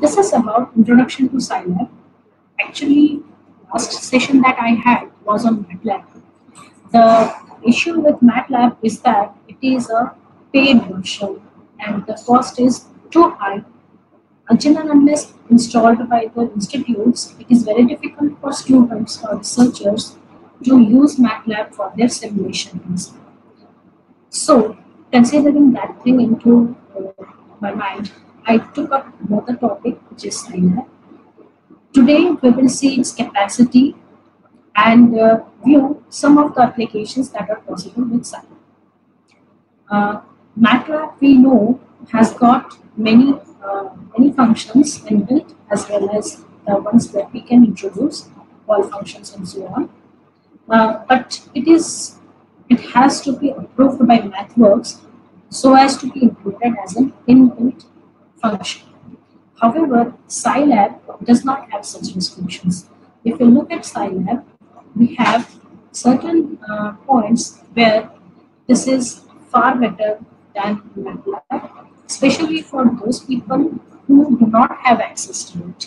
This is about introduction to Scilab. Actually, last session that I had was on Matlab. The issue with Matlab is that it is a paid version and the cost is too high. Until and unless installed by the institutes, it is very difficult for students or researchers to use Matlab for their simulations. So, considering that thing into my mind, I took up another topic, which is Scilab. Today, we will see its capacity and view some of the applications that are possible with Scilab. Matlab, we know, has got many functions inbuilt as well as the ones that we can introduce, call functions and so on. But it has to be approved by MathWorks so as to be included as an inbuilt function. However, Scilab does not have such restrictions. If you look at Scilab, we have certain points where this is far better than Matlab, especially for those people who do not have access to it.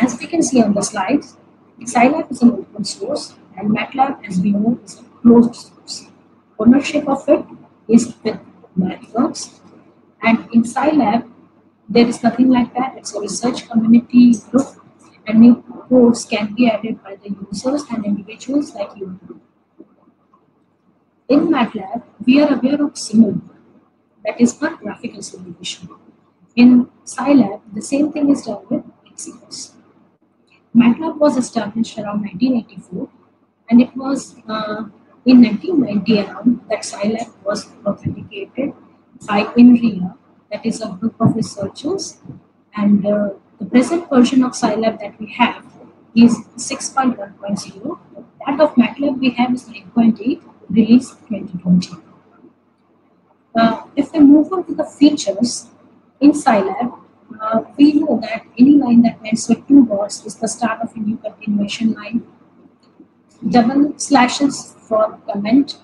As we can see on the slides, Scilab is an open source and Matlab, as we know, is a closed source. Ownership of it is with MathWorks, and in Scilab, there is nothing like that. It's a research community group, and new codes can be added by the users and individuals like you. In Matlab, we are aware of Simul, that is not graphical simulation. In Scilab, the same thing is done with examples. Matlab was established around 1984, and it was in 1990 around that Scilab was authenticated by INRIA, that is a group of researchers, and the present version of Scilab that we have is 6.1.0. That of Matlab we have is 9.8, release 2020. If we move on to the features in Scilab, we know that any line that ends with 2 dots is the start of a new continuation line. Double slashes for comment,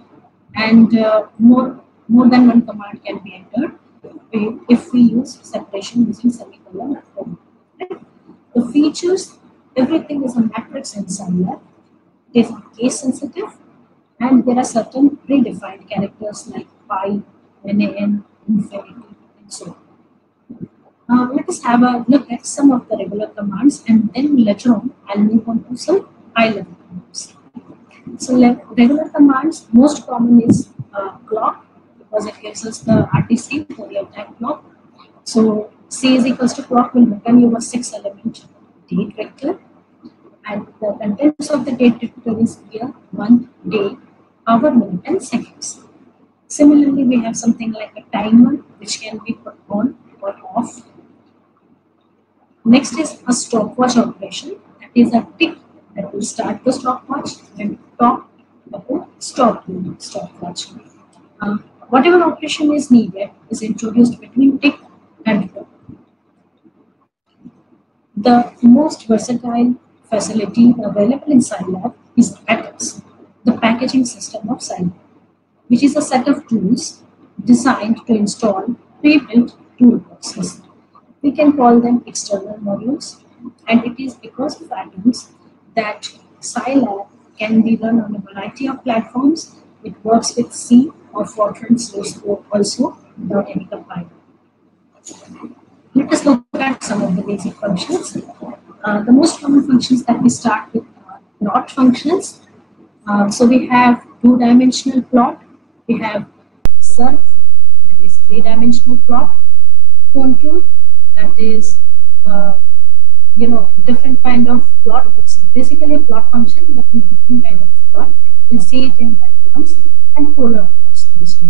and more than one command can be entered if we use separation using semicolon. The features, everything is a matrix in Scilab. It is case sensitive, and there are certain predefined characters like pi, NaN, infinity, and so on. Let us have a look at some of the regular commands, and then later on I'll move on to some high-level commands. So regular commands, most common is clock, because it gives us the RTC, the real-time clock. So C is equals to clock will return you a 6-element date vector, and the contents of the date vector is here month, day, hour, minute, and seconds. Similarly, we have something like a timer which can be put on or off. Next is a stopwatch operation, that is a tick that will start the stopwatch and stop the stopwatch. Whatever operation is needed is introduced between tick and clock. The most versatile facility available in Scilab is Atoms, the packaging system of Scilab, which is a set of tools designed to install pre-built toolboxes. We can call them external modules, and it is because of Atoms that Scilab can be run on a variety of platforms. It works with C or Fortran source code also without any compiler. Let us look at some of the basic functions. The most common functions that we start with are plot functions. So we have 2-dimensional plot, we have surf, that is 3-dimensional plot, contour, that is different kind of plot. It's basically a plot function, but in a different kind of plot. We'll see it in diagrams, and polar plots also.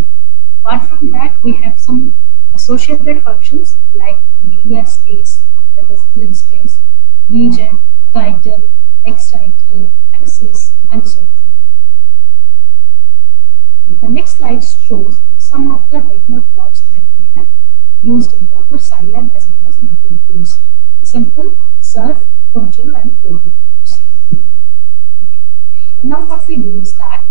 Apart from that, we have some associated functions like linear space, that is grid space, region, title, x-title, axis, and so on. The next slide shows some of the regular plots that we have used in our Scilab as well as Matlab tools. Simple, surf, contour, and polar plots. Now what we do is that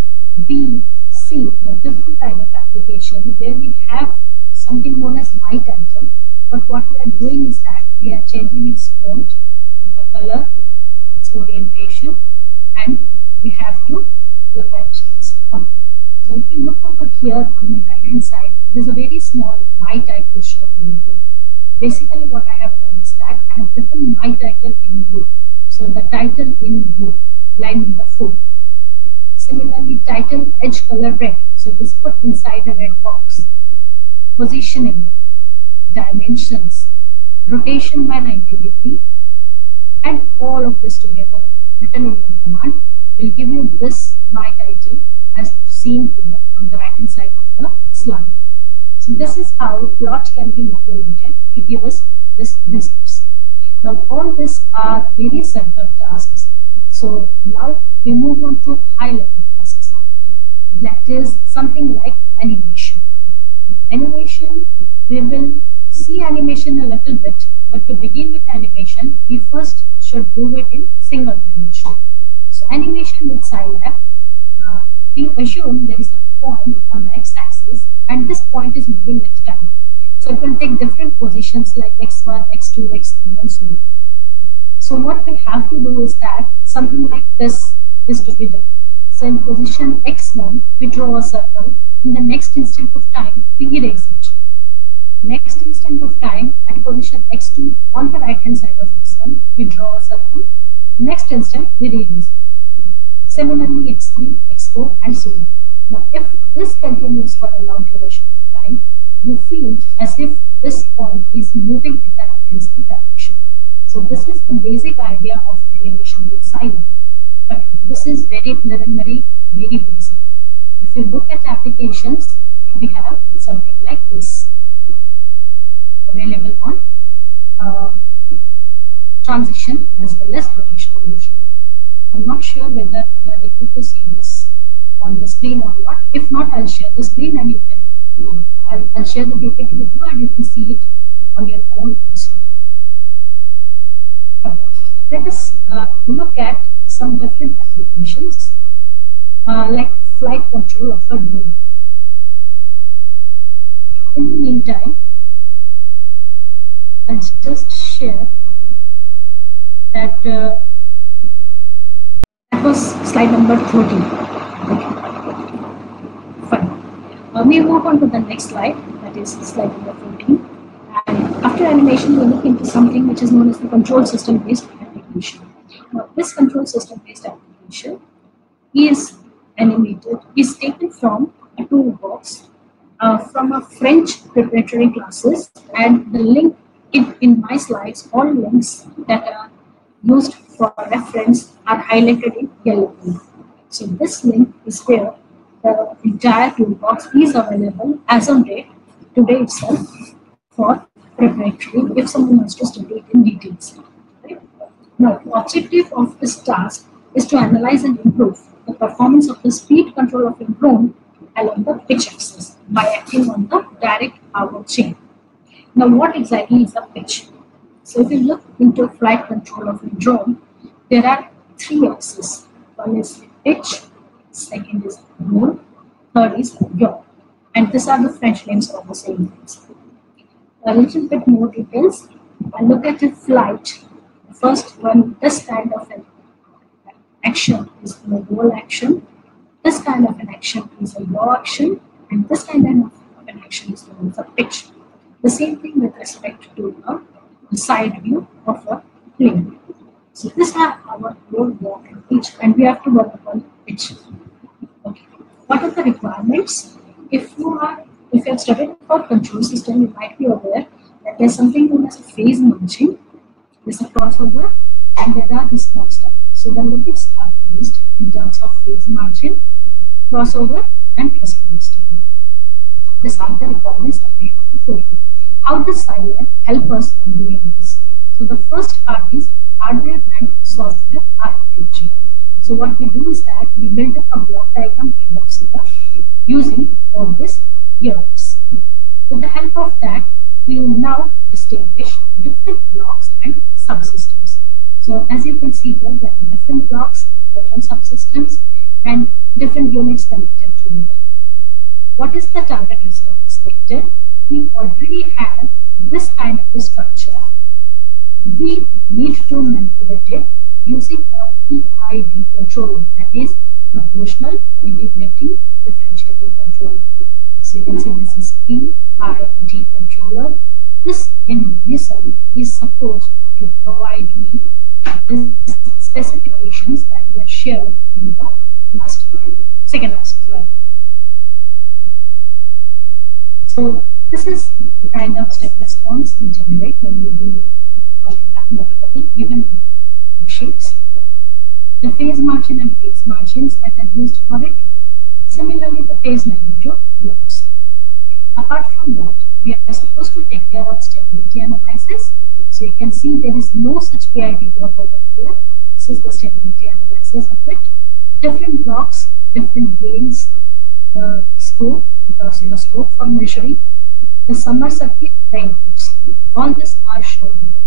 we see a different kind of application where we have something known as my title, but what we are doing is that we are changing its font, the color, its orientation, and we have to look at its font. So if you look over here on my right hand side, there's a very small My Title shown in blue. Basically what I have done is that I have written My Title in blue. So the title in blue, line number 4. Similarly, title edge color red. So it is put inside a red box. Positioning, dimensions, rotation by 90 degree, and all of this together written in one command will give you this My Title as seen here on the right hand side of the slide. So this is how plot can be modulated to give us this results. Now all these are very simple tasks. So now we move on to high level tasks. That is something like animation. Animation, we will see animation a little bit, but to begin with animation, we first should do it in single dimension. So animation with Scilab, we assume there is a point on the x-axis and this point is moving with time. So it will take different positions like x1, x2, x3 and so on. So what we have to do is that something like this is to be done. So in position x1, we draw a circle. In the next instant of time, we erase it. Next instant of time, at position x2 on the right hand side of x1, we draw a circle. Next instant, we erase it. Similarly, x3, x4 and so on. Now if this continues for a long duration of time, you feel as if this point is moving in the right hand side direction. So this is the basic idea of animation with Scilab. But this is very preliminary, very basic. If you look at applications, we have something like this available on transition as well as rotational motion. I'm not sure whether you are able to see this on the screen or not. If not, I'll share the screen and you can, I'll share the PPT with you and you can see it on your own also. Let us look at some different applications like flight control of a drone. In the meantime, I'll just share that that was slide number 13. Okay. Fine. We move on to the next slide, that is slide number 14. And after animation, we look into something which is known as the control system based application. Now, this control system based application is animated, is taken from a toolbox from a French preparatory classes, and the link in my slides, all links that are used for reference are highlighted in yellow. So this link is where the entire toolbox is available as on date today itself for preparatory if someone wants to study it in details. Right? Now, the objective of this task is to analyze and improve the performance of the speed control of a drone along the pitch axis by acting on the direct power chain. Now, what exactly is a pitch? So, if you look into flight control of a drone, there are 3 axes. One is pitch, second is roll, third is yaw. And these are the French names for the same things. A little bit more details. And look at the flight. The first one, this kind of an action is a roll action. This kind of an action is a yaw action. And this kind of an action is known as a pitch. The same thing with respect to the side view of a plane. So these are our roll, walk and pitch, and we have to work upon pitch. Okay. What are the requirements? If you have studied about control system, you might be aware that there's something known as a phase margin, there's a crossover, and there are response time. So the limits are used in terms of phase margin, crossover, and response time. These are the requirements that we have to fulfill. How does Scilab help us in doing this? So the first part is hardware and software architecture. So what we do is that we build up a block diagram kind of setup using all these units. With the help of that, we will now distinguish different blocks and subsystems. So as you can see here, there are different blocks, different subsystems, and different units connected to it. What is the target result expected? We already have this kind of a structure we need to manipulate it using a PID controller, that is proportional integrating differentiating controller. So you can see this is PID controller. This mechanism is supposed to provide me the specifications that were shared in the last slide, second last slide. So this is the kind of step response we generate when we do mathematically given shapes. The phase margin and phase margins that are used for it. Similarly, the phase magnitude works. Apart from that, we are supposed to take care of stability analysis. So you can see there is no such PID block over here. This is the stability analysis of it. Different blocks, different gains, scope, because scope for measuring, the summer circuit, the inputs. All this are shown here.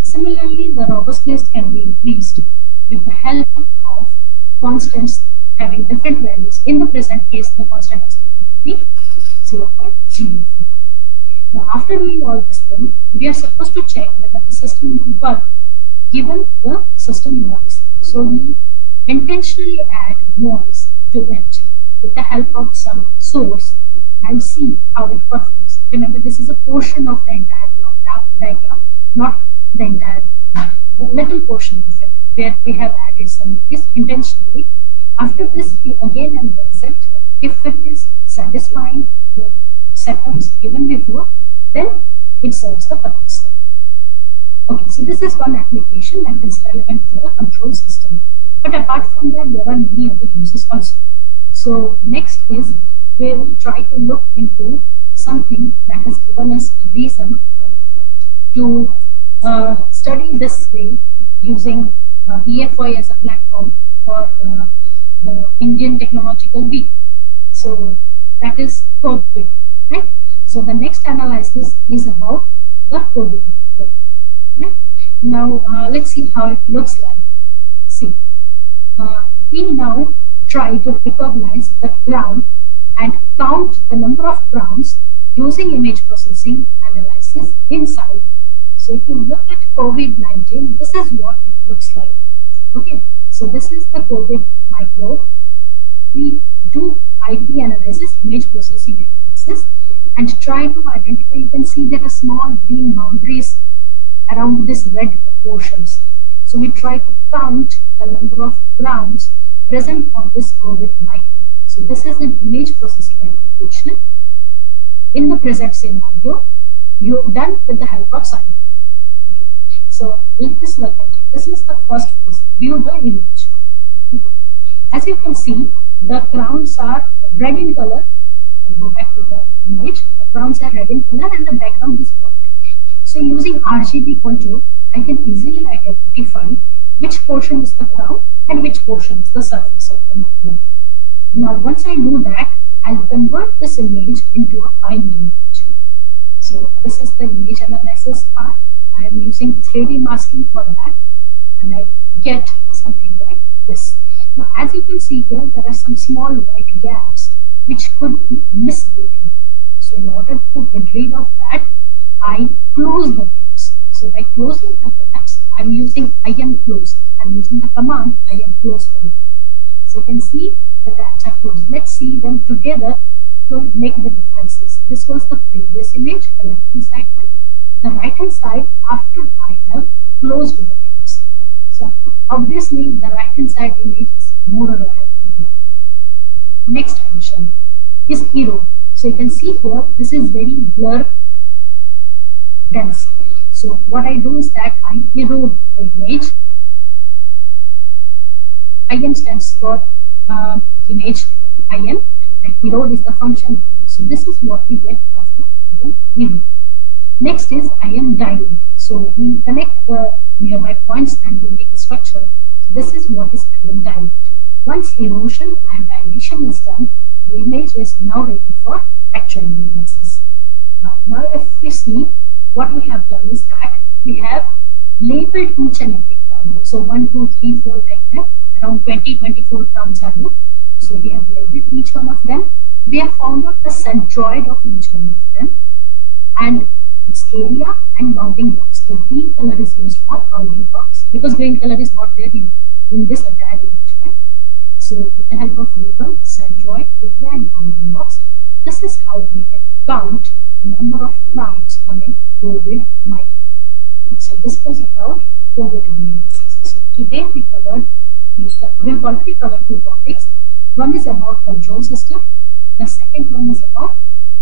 Similarly, the robustness can be increased with the help of constants having different values. In the present case, the constant is equal to be 0.04. Now, after doing all this thing, we are supposed to check whether the system will work given the system noise. So we intentionally add noise to it with the help of some source and see how it performs. Remember, this is a portion of the entire block diagram, not the entire, the little portion of it where we have added some noise intentionally. After this, we again analyze it. If it is satisfying the setups given before, then it serves the purpose. Okay, so this is one application that is relevant to the control system. But apart from that, there are many other uses also. So next is we'll try to look into something that has given us a reason to study this way using EFI as a platform for the Indian Technological Week. So that is COVID, right? So the next analysis is about the COVID. Right? Now let's see how it looks like. See, we now try to recognize the ground and count the number of grounds using image processing analysis in Scilab. So if you look at COVID-19, this is what it looks like. Okay, so this is the COVID microbe. We do IP analysis, image processing analysis, and try to identify. You can see there are small green boundaries around these red portions. So we try to count the number of grounds present on this COVID microbe. So this is an image processing application in the present scenario, you've done with the help of Scilab. Okay. So let us look at it. This is the first phase, view the image. Okay. As you can see, the grounds are red in color. I'll go back to the image. The grounds are red in color and the background is white. So using RGB control, I can easily identify which portion is the ground and which portion is the surface of the microbe. Now once I do that, I'll convert this image into a binary image. So this is the image analysis part. I am using 3D masking for that, and I get something like this. Now as you can see here, there are some small white gaps which could be misleading. So in order to get rid of that, I close the gaps. So by closing the gaps, I'm using IMClose. I'm using the command IMClose for that. So you can see the gaps are closed. Let's see them together to make the differences. This was the previous image, the left hand side one. The right hand side after I have closed the gaps. So obviously the right hand side image is more reliable. Next function is erode. So you can see here, this is very blur dense. So what I do is that I erode the image. IM stands for image IM, and erode is the function. So this is what we get after erode. Next is IM dilate. So we connect the nearby points and we make a structure. So this is what is IM dilate. Once erosion and dilation is done, the image is now ready for actual analysis. Now if we see, what we have done is that we have labeled each and every ground. So 1, 2, 3, 4 like that. Around 20-24 grounds are there. So we have labeled each one of them. We have found out the centroid of each one of them. And its area and bounding box. The green color is used for bounding box because green color is not there in this entire image. Right? So with the help of label, centroid, area and bounding box, this is how we can count the number of crowds on a COVID micro. So this was about COVID analysis. So today we have already covered two topics. One is about control system. The second one is about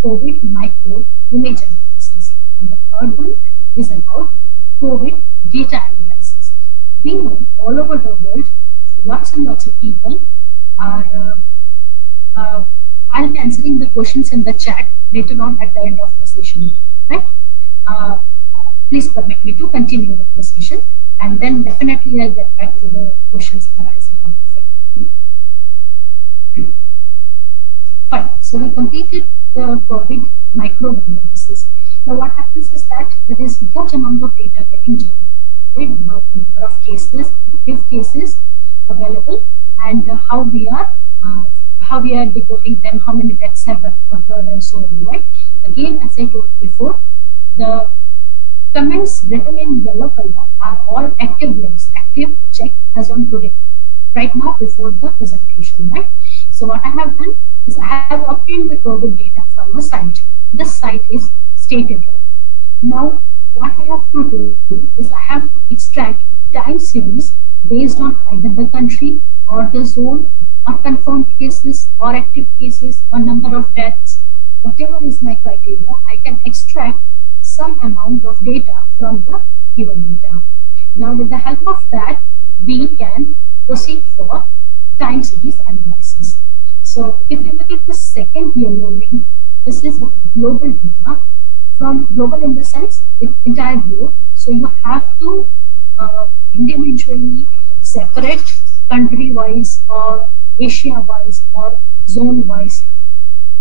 COVID micro image analysis. And the third one is about COVID data analysis. We know all over the world, lots and lots of people are, I'll be answering the questions in the chat later on at the end of the session, right? Please permit me to continue with the session, and then definitely I'll get back to the questions arising out of it. Fine. So we completed the COVID micro analysis. Now what happens is that there is a huge amount of data getting generated about the number of cases, active cases available, and how we are decoding them, how many deaths have occurred, and so on. Right? Again, as I told before, the comments written in yellow color are all active links, active check as on today, right now before the presentation, right? So what I have done is I have obtained the COVID data from a site. This site is stated here. Now what I have to do is I have to extract time series based on either the country or the zone or confirmed cases or active cases or number of deaths, whatever is my criteria, I can extract some amount of data from the given data. Now with the help of that, we can proceed for time series analysis. So if you look at the second yellow link, this is global data. From global in the sense, entire globe. So you have to individually separate country-wise or Asia-wise or zone-wise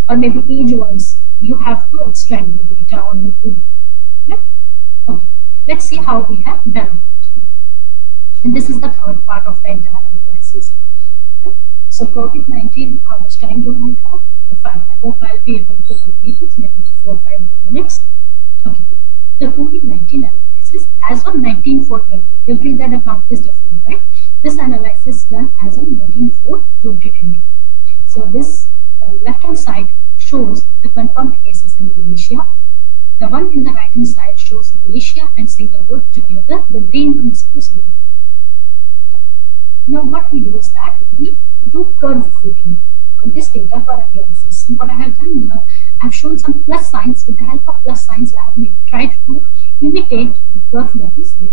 or maybe age-wise. You have to extract the data on your own. Right? Okay, let's see how we have done that. And this is the third part of the entire analysis. Right? So COVID-19, how much time do I have? Okay, fine. I hope I'll be able to complete it, maybe 4 or 5 more minutes. Okay. The COVID-19 analysis as on 19/4/20. Every that account is different, right? This analysis done as on 19/4/2020. So this left-hand side shows the confirmed cases in Malaysia. The one in the right-hand side shows Malaysia and Singapore together. The green one is for Singapore. Now what we do is that we do curve fitting on this data for analysis. So what I have done now, I have shown some plus signs. With the help of plus signs, I have tried to imitate the curve that is there.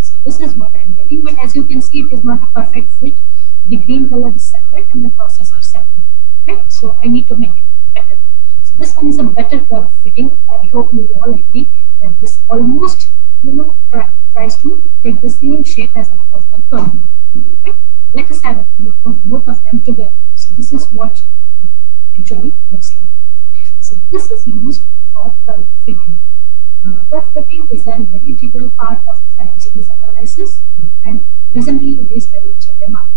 So this is what I am getting, but as you can see, it is not a perfect fit. The green color is separate and the process are separate. Right? So I need to make it better. So this one is a better curve fitting. I hope you all agree that this almost, tries to take the same shape as that of the curve. Right? Let us have a look of both of them together. So this is what actually looks like. So this is used for curve fitting. Curve fitting is a very integral part of time series analysis, and presently it is very much in demand.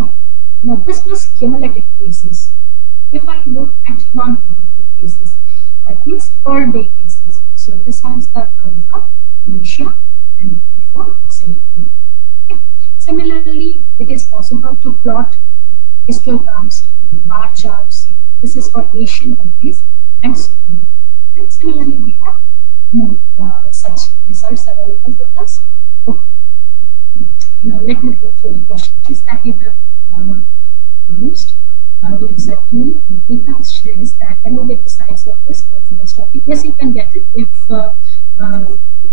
Okay. Now this was cumulative cases. If I look at non-cumulative cases, that means per day cases. So this has the account for Malaysia and for Singapore. Okay. Similarly, it is possible to plot histograms, bar charts. This is for Asian countries and so on. And similarly, we have more such results available with us. Okay. Now let me go through the questions that you have used. You have said to me, and Geeta says that can you get the size of this confidence topic? Yes, you can get it. If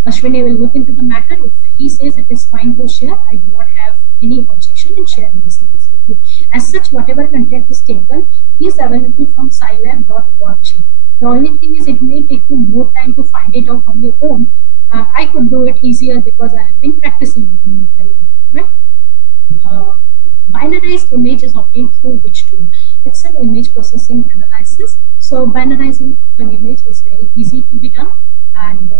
Ashwini will look into the matter, if he says it is fine to share, I do not have any objection in sharing this with you. As such, whatever content is taken is available from scilab.org. The only thing is it may take you more time to find it out on your own. I could do it easier because I have been practicing it. Right? Binarized image is obtained through which tool? It's an image processing analysis. So binarizing of an image is very easy to be done, and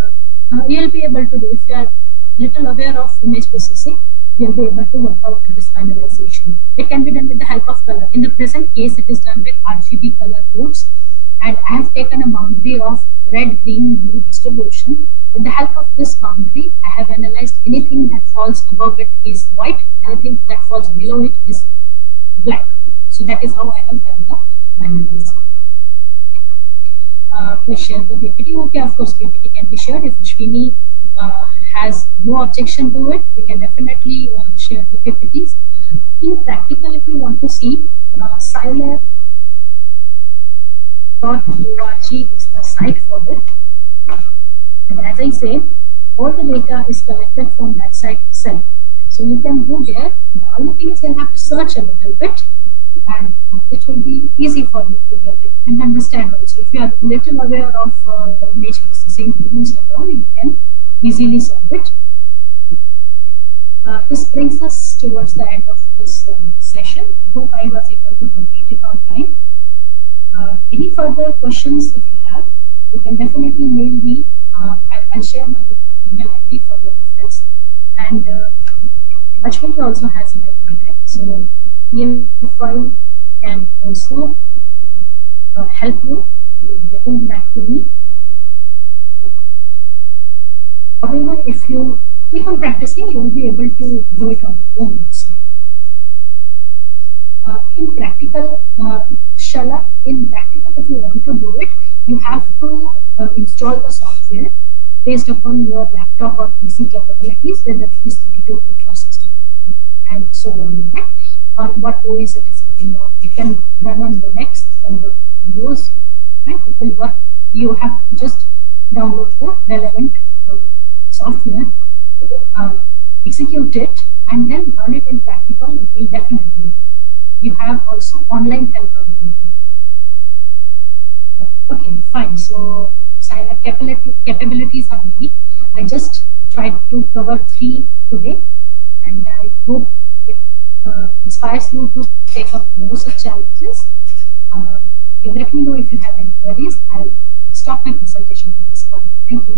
you'll be able to do if you are little aware of image processing. you'll be able to work out this finalization. It can be done with the help of color. In the present case, it is done with RGB color codes, and I have taken a boundary of red, green, blue distribution. With the help of this boundary, I have analyzed anything that falls above it is white, anything that falls below it is black. So that is how I have done the analysis. Please share the PPT. Okay, of course, PPT can be shared. If Ashwini has no objection to it, we can definitely share the PPTs. In practical, if you want to see, Scilab.org is the site for it. And as I said, all the data is collected from that site itself. So you can go there. The only thing is you'll have to search a little bit, and it will be easy for you to get it and understand also. If you are a little aware of image processing tools and all, you can easily solve it. This brings us towards the end of this session. I hope I was able to complete it on time. Any further questions if you have, you can definitely mail me. I'll share my email ID for your reference. And Ashwini also has my contact. So if I can also help you in getting back to me. However, if you keep on practicing, you will be able to do it on your own. In practical, if you want to do it, you have to install the software based upon your laptop or PC capabilities, whether it is 32-bit or 64-bit, and so on. Or what OS it is running on. You can run on Linux and Windows, right? It will work. You have to just download the relevant software, execute it, and then run it in practical. It will definitely work. You have also online help available. Okay, fine. So Scilab capabilities are many. I just tried to cover 3 today, and I hope it inspires you to take up more such challenges. You let me know if you have any queries. I'll stop my presentation at this point. Thank you.